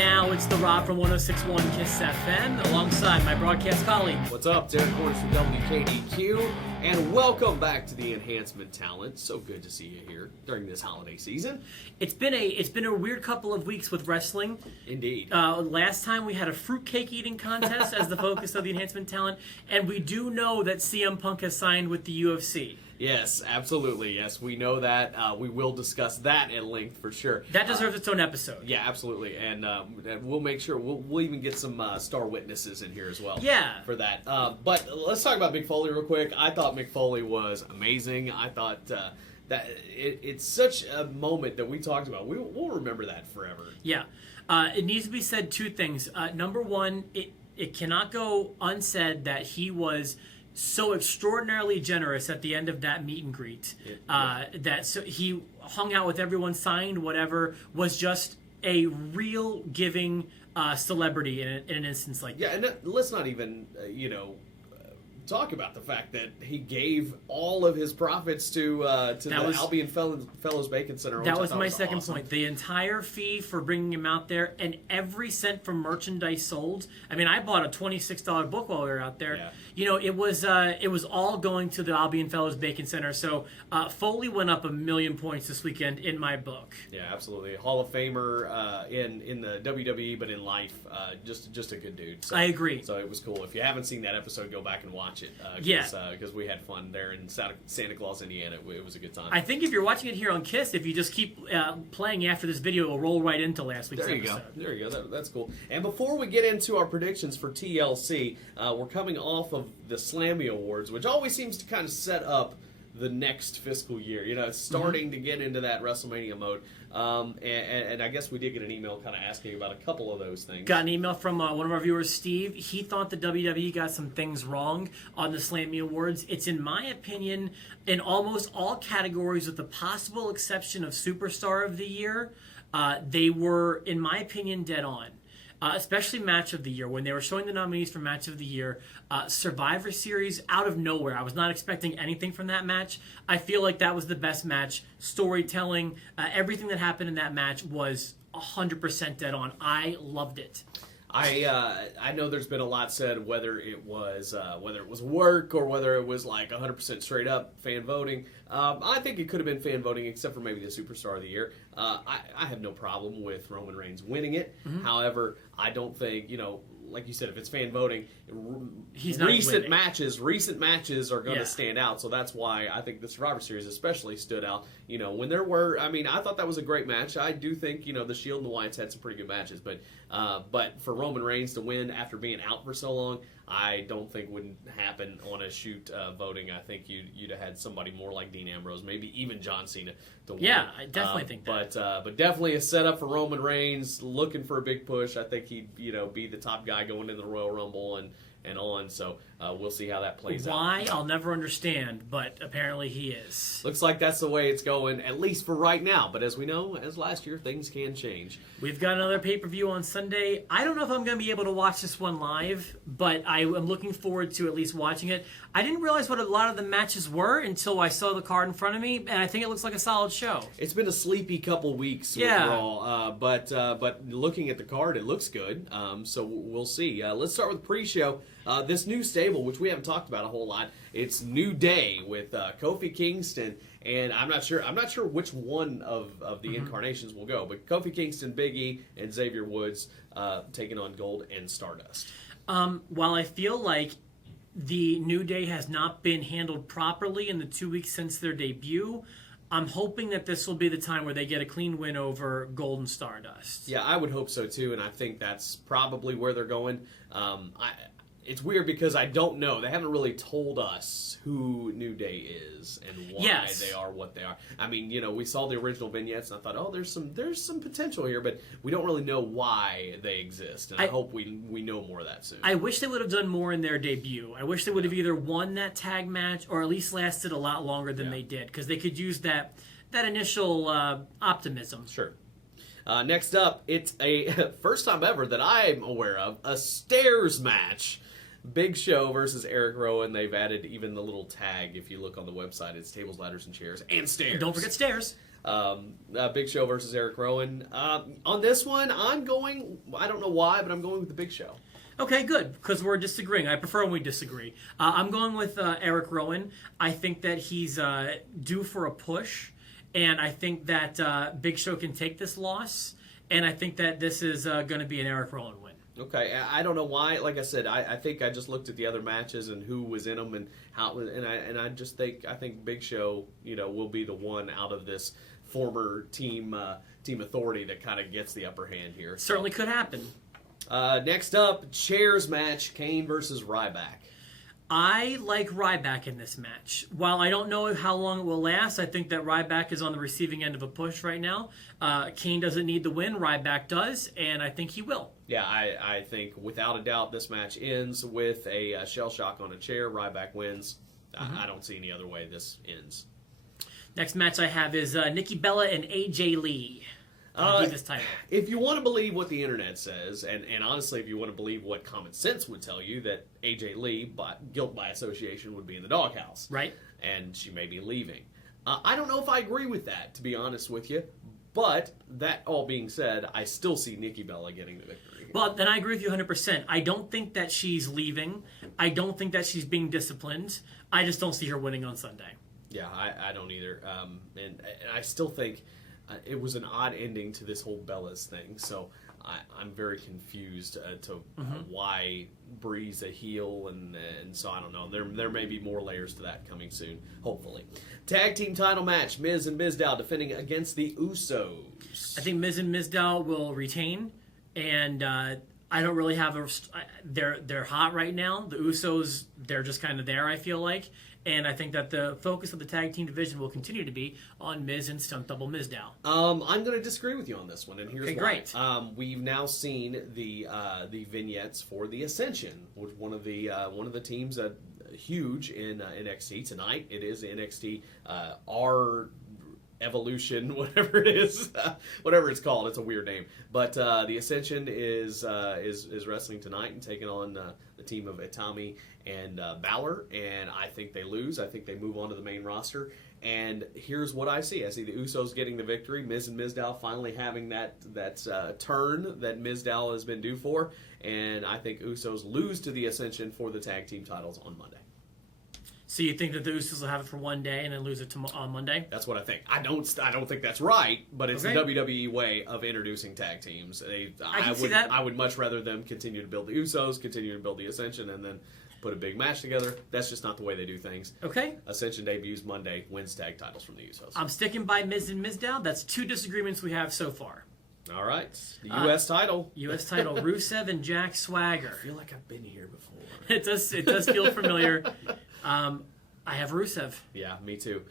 now, it's The Rob from 106.1 KISS FM, alongside my broadcast colleague. What's up, Derek Cornish from WKDQ, and welcome back to the Enhancement Talent. So good to see you here during this holiday season. It's been a weird couple of weeks with wrestling. Indeed. Last time we had a fruitcake eating contest as the focus of the Enhancement Talent, and we do know that CM Punk has signed with the UFC. Yes, absolutely. Yes, we know that. We will discuss that at length for sure. That deserves its own episode. Yeah, absolutely. And we'll make sure we'll even get some star witnesses in here as well. Yeah. For that. But let's talk about Mick Foley real quick. I thought Mick Foley was amazing. I thought that it's such a moment that we talked about. We'll remember that forever. Yeah. It needs to be said two things. Number one, it cannot go unsaid that he was so extraordinarily generous at the end of that meet and greet. That so he hung out with everyone, signed whatever, was just a real giving celebrity in an instance like that. Yeah, and let's not even, talk about the fact that he gave all of his profits to the Albion Fellows Bacon Center. That was my second awesome. point. The entire fee for bringing him out there and every cent from merchandise sold. I mean, I bought a $26 book while we were out there. Yeah. It was all going to the Albion Fellows Bacon Center. So Foley went up 1,000,000 points this weekend in my book. Yeah, absolutely. Hall of Famer in the WWE, but in life, just a good dude. So, I agree. So it was cool. If you haven't seen that episode, go back and watch it. Because we had fun there in Santa Claus, Indiana. It was a good time. I think if you're watching it here on KISS, if you just keep playing after this video, it'll roll right into last week's episode. There you go. That's cool. And before we get into our predictions for TLC, we're coming off of the Slammy Awards, which always seems to kind of set up the next fiscal year. It's starting to get into that WrestleMania mode. And I guess we did get an email kind of asking about a couple of those things. Got an email from one of our viewers, Steve. He thought the WWE got some things wrong on the Slammy Awards. It's, in my opinion, in almost all categories with the possible exception of Superstar of the Year, they were, in my opinion, dead on. Especially Match of the Year. When they were showing the nominees for Match of the Year, Survivor Series, out of nowhere. I was not expecting anything from that match. I feel like that was the best match. Storytelling, everything that happened in that match was 100% dead on. I loved it. I know there's been a lot said whether it was work or whether it was like 100% straight up fan voting. I think it could have been fan voting, except for maybe the Superstar of the Year. I have no problem with Roman Reigns winning it. Mm-hmm. However, I don't think like you said, if it's fan voting, recent matches are going to stand out. So that's why I think the Survivor Series especially stood out. When there were, I thought that was a great match. I do think, the Shield and the Wyatts had some pretty good matches. But for Roman Reigns to win after being out for so long, I don't think would happen on a shoot voting. I think you'd have had somebody more like Dean Ambrose, maybe even John Cena to win. Yeah, I definitely think that. But definitely a setup for Roman Reigns, looking for a big push. I think he'd be the top guy going into the Royal Rumble and on. So we'll see how that plays out. Why? I'll never understand, but apparently he is. Looks like that's the way it's going, at least for right now. But as we know, as last year, things can change. We've got another pay-per-view on Sunday. I don't know if I'm going to be able to watch this one live, but I am looking forward to at least watching it. I didn't realize what a lot of the matches were until I saw the card in front of me, and I think it looks like a solid show. It's been a sleepy couple weeks with Raw, but looking at the card, it looks good. So we'll see. Let's start with pre-show. This new stable, which we haven't talked about a whole lot, it's New Day with Kofi Kingston, and I'm not sure which one of the incarnations will go, but Kofi Kingston, Big E, and Xavier Woods taking on Gold and Stardust. While I feel like the New Day has not been handled properly in the 2 weeks since their debut, I'm hoping that this will be the time where they get a clean win over Gold and Stardust. Yeah, I would hope so too, and I think that's probably where they're going. It's weird because I don't know. They haven't really told us who New Day is and why they are what they are. We saw the original vignettes and I thought, oh, there's some potential here, but we don't really know why they exist. And I hope we know more of that soon. I wish they would have done more in their debut. I wish they would have either won that tag match or at least lasted a lot longer than they did, because they could use that initial optimism. Sure. Next up, it's a first time ever that I'm aware of, a stairs match. Big Show versus Erick Rowan. They've added even the little tag. If you look on the website, it's tables, ladders, and chairs, and stairs. Don't forget stairs. Big Show versus Erick Rowan. On this one, I don't know why, but I'm going with the Big Show. Okay, good, because we're disagreeing. I prefer when we disagree. I'm going with Erick Rowan. I think that he's due for a push, and I think that Big Show can take this loss, and I think that this is going to be an Erick Rowan win. Okay, I don't know why. Like I said, I think I just looked at the other matches and who was in them and how, and I just think Big Show, will be the one out of this former team authority that kind of gets the upper hand here. Certainly could happen. Next up, chairs match, Kane versus Ryback. I like Ryback in this match. While I don't know how long it will last, I think that Ryback is on the receiving end of a push right now. Kane doesn't need the win, Ryback does, and I think he will. Yeah, I think without a doubt this match ends with a shell shock on a chair. Ryback wins. I don't see any other way this ends. Next match I have is Nikki Bella and AJ Lee. This title. If you want to believe what the internet says, and honestly, if you want to believe what common sense would tell you, that AJ Lee, guilt by association, would be in the doghouse. Right. And she may be leaving. I don't know if I agree with that, to be honest with you. But that all being said, I still see Nikki Bella getting the victory. Well, then I agree with you 100%. I don't think that she's leaving. I don't think that she's being disciplined. I just don't see her winning on Sunday. Yeah, I don't either. And I still think it was an odd ending to this whole Bella's thing. So I'm very confused to why Bree's a heel, and so I don't know. There may be more layers to that coming soon, hopefully. Tag team title match: Miz and Mizdow defending against the Usos. I think Miz and Mizdow will retain, and I don't really have they're hot right now. The Usos, they're just kind of there, I feel like. And I think that the focus of the tag team division will continue to be on Miz and Stunt Double Mizdow. I'm going to disagree with you on this one, and here's why. Great. We've now seen the vignettes for the Ascension, which one of the teams huge in NXT tonight. It is NXT R Evolution, whatever it is, whatever it's called. It's a weird name, but the Ascension is wrestling tonight and taking on the team of Itami and Balor, and I think they lose. I think they move on to the main roster. And here's what I see: I see the Usos getting the victory, Miz and Mizdow finally having that turn that Mizdow has been due for, and I think Usos lose to the Ascension for the tag team titles on Monday. So you think that the Usos will have it for one day and then lose it on Monday? That's what I think. I don't think that's right, but it's the WWE way of introducing tag teams. I would much rather them continue to build the Usos, continue to build the Ascension, and then put a big match together. That's just not the way they do things. Okay. Ascension debuts Monday, wins tag titles from the Usos. I'm sticking by Miz and Mizdow. That's 2 disagreements we have so far. All right. The U.S. title. U.S. title. Rusev and Jack Swagger. I feel like I've been here before. It does feel familiar. I have Rusev. Yeah, me too.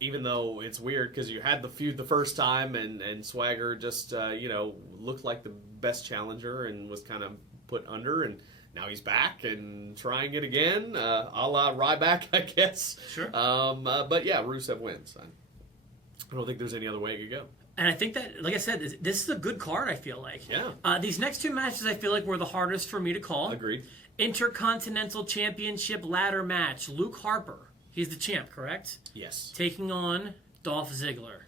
Even though it's weird because you had the feud the first time and Swagger just looked like the best challenger and was kind of put under, and now he's back and trying it again, a la Ryback, I guess. Sure. But yeah, Rusev wins. I don't think there's any other way it could go. And I think that, like I said, this is a good card, I feel like. Yeah. These next 2 matches, I feel like, were the hardest for me to call. Agreed. Intercontinental Championship ladder match. Luke Harper. He's the champ, correct? Yes. Taking on Dolph Ziggler.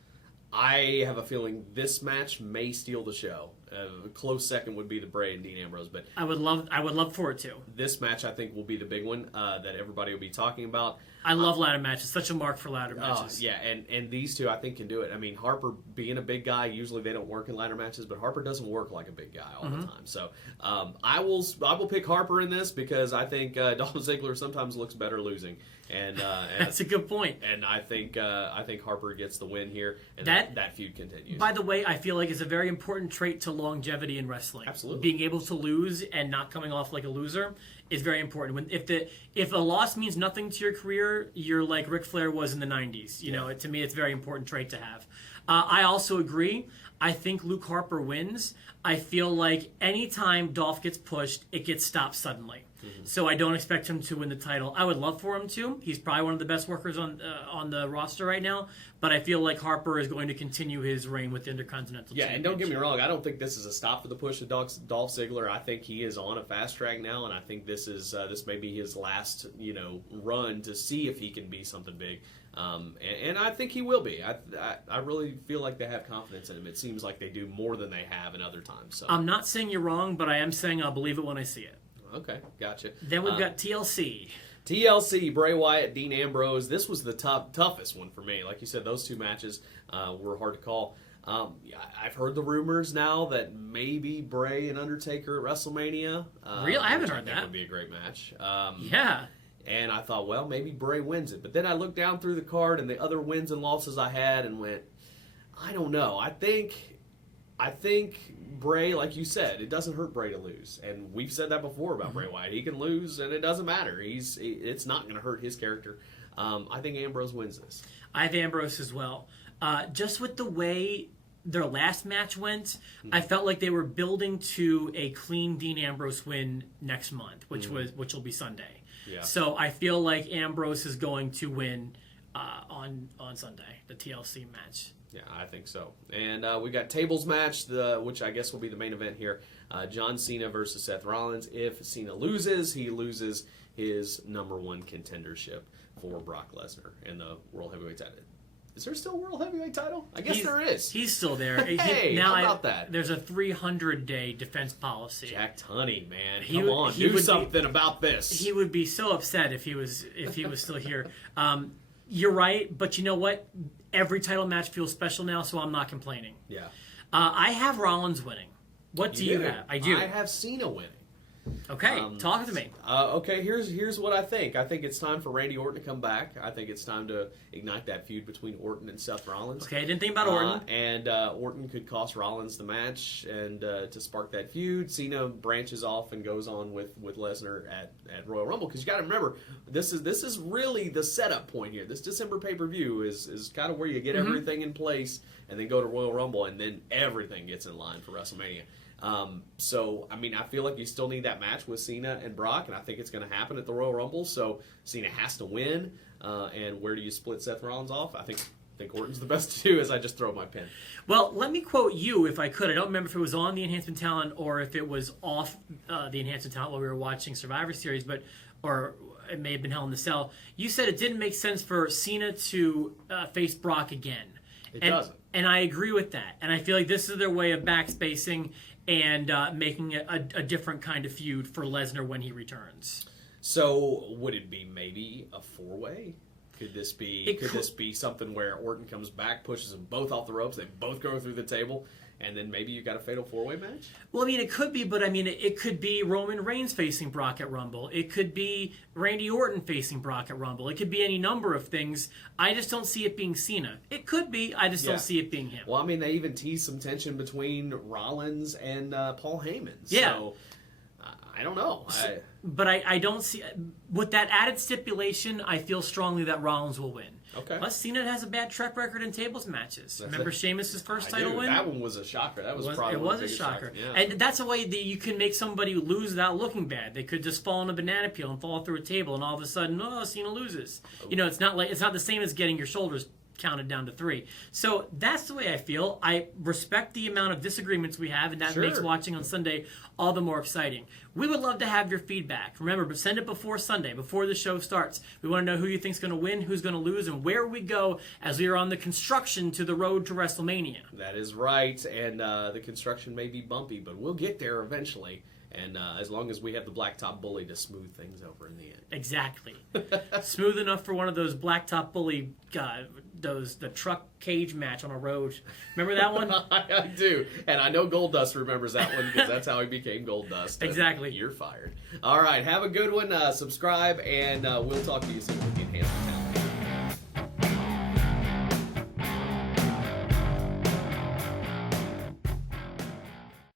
I have a feeling this match may steal the show. A close second would be the Bray and Dean Ambrose, but I would love for it to. This match, I think, will be the big one that everybody will be talking about. I love ladder matches. Such a mark for ladder matches. Yeah, and these two, I think, can do it. I mean, Harper being a big guy, usually they don't work in ladder matches, but Harper doesn't work like a big guy all the time. So I will pick Harper in this because I think Dolph Ziggler sometimes looks better losing. And that's a good point. And I think Harper gets the win here, and that feud continues. By the way, I feel like it's a very important trait to longevity in wrestling. Absolutely, being able to lose and not coming off like a loser is very important. If a loss means nothing to your career, you're like Ric Flair was in the '90s. You know, to me, it's a very important trait to have. I also agree. I think Luke Harper wins. I feel like anytime Dolph gets pushed, it gets stopped suddenly. So I don't expect him to win the title. I would love for him to. He's probably one of the best workers on the roster right now. But I feel like Harper is going to continue his reign with the Intercontinental Championship. And don't get me wrong, I don't think this is a stop for the push of Dolph Ziggler. I think he is on a fast track now, and I think this may be his last run to see if he can be something big. And I think he will be. I really feel like they have confidence in him. It seems like they do more than they have in other times. So I'm not saying you're wrong, but I am saying I'll believe it when I see it. Okay, gotcha. Then we've got TLC. TLC, Bray Wyatt, Dean Ambrose. This was the toughest one for me. Like you said, those two matches were hard to call. I've heard the rumors now that maybe Bray and Undertaker at WrestleMania. Real? I haven't heard that. That would be a great match. Yeah. And I thought, well, maybe Bray wins it. But then I looked down through the card and the other wins and losses I had and went, I don't know. I think Bray, like you said, it doesn't hurt Bray to lose. And we've said that before about Bray Wyatt. He can lose, and it doesn't matter. It's not going to hurt his character. I think Ambrose wins this. I have Ambrose as well. Just with the way their last match went, I felt like they were building to a clean Dean Ambrose win next month, which will be Sunday. Yeah. So I feel like Ambrose is going to win on Sunday, the TLC match. Yeah, I think so. And we got tables match, which I guess will be the main event here. John Cena versus Seth Rollins. If Cena loses, he loses his number one contendership for Brock Lesnar in the World Heavyweight title. Is there still a World Heavyweight title? I guess there is. He's still there. Hey, how about that? There's a 300-day defense policy. Jack Tunney, man, come on, do something about this. He would be so upset if he was still here. You're right, but you know what? Every title match feels special now, so I'm not complaining. Yeah. I have Rollins winning. What do you have? I do. I have Cena winning. Okay, talk to me. Okay, here's what I think. I think it's time for Randy Orton to come back. I think it's time to ignite that feud between Orton and Seth Rollins. Okay, I didn't think about Orton. And Orton could cost Rollins the match and to spark that feud. Cena branches off and goes on with Lesnar at Royal Rumble. Because you got to remember, this is really the setup point here. This December pay-per-view is kind of where you get everything in place and then go to Royal Rumble and then everything gets in line for WrestleMania. So, I mean, I feel like you still need that match with Cena and Brock, and I think it's going to happen at the Royal Rumble, so Cena has to win. And where do you split Seth Rollins off? I think Orton's the best to do as I just throw my pin. Well, let me quote you, if I could. I don't remember if it was on the Enhancement Talent or if it was off the Enhancement Talent while we were watching Survivor Series, or it may have been Hell in the Cell. You said it didn't make sense for Cena to face Brock again. It doesn't. And I agree with that. And I feel like this is their way of backspacing and making a different kind of feud for Lesnar when he returns. So would it be maybe a four-way? Could this be something where Orton comes back, pushes them both off the ropes, they both go through the table, and then maybe you got a fatal four-way match? Well, I mean, it could be, but I mean, it could be Roman Reigns facing Brock at Rumble. It could be Randy Orton facing Brock at Rumble. It could be any number of things. I just don't see it being Cena. It could be. I just don't see it being him. Well, I mean, they even teased some tension between Rollins and Paul Heyman. Yeah. So, I don't know. But I don't see... With that added stipulation, I feel strongly that Rollins will win. Okay. Plus, Cena has a bad track record in tables matches. Remember Sheamus' first title win? That one was a shocker. That was probably it was a shocker. Yeah. And that's a way that you can make somebody lose without looking bad. They could just fall on a banana peel and fall through a table, and all of a sudden, Cena loses. Oh. You know, it's not the same as getting your shoulders counted down to 3. So that's the way I feel. I respect the amount of disagreements we have, and that makes watching on Sunday all the more exciting. We would love to have your feedback. Remember, send it before Sunday, before the show starts. We want to know who you think's going to win, who's going to lose, and where we go as we are on the construction to the road to WrestleMania. That is right, and the construction may be bumpy, but we'll get there eventually. And as long as we have the Blacktop Bully to smooth things over in the end. Exactly. Smooth enough for one of those Blacktop Bully, the truck cage match on a road. Remember that one? I do. And I know Goldust remembers that one because that's how he became Goldust. Exactly. You're fired. All right. Have a good one. Subscribe, and we'll talk to you soon with the Enhancement.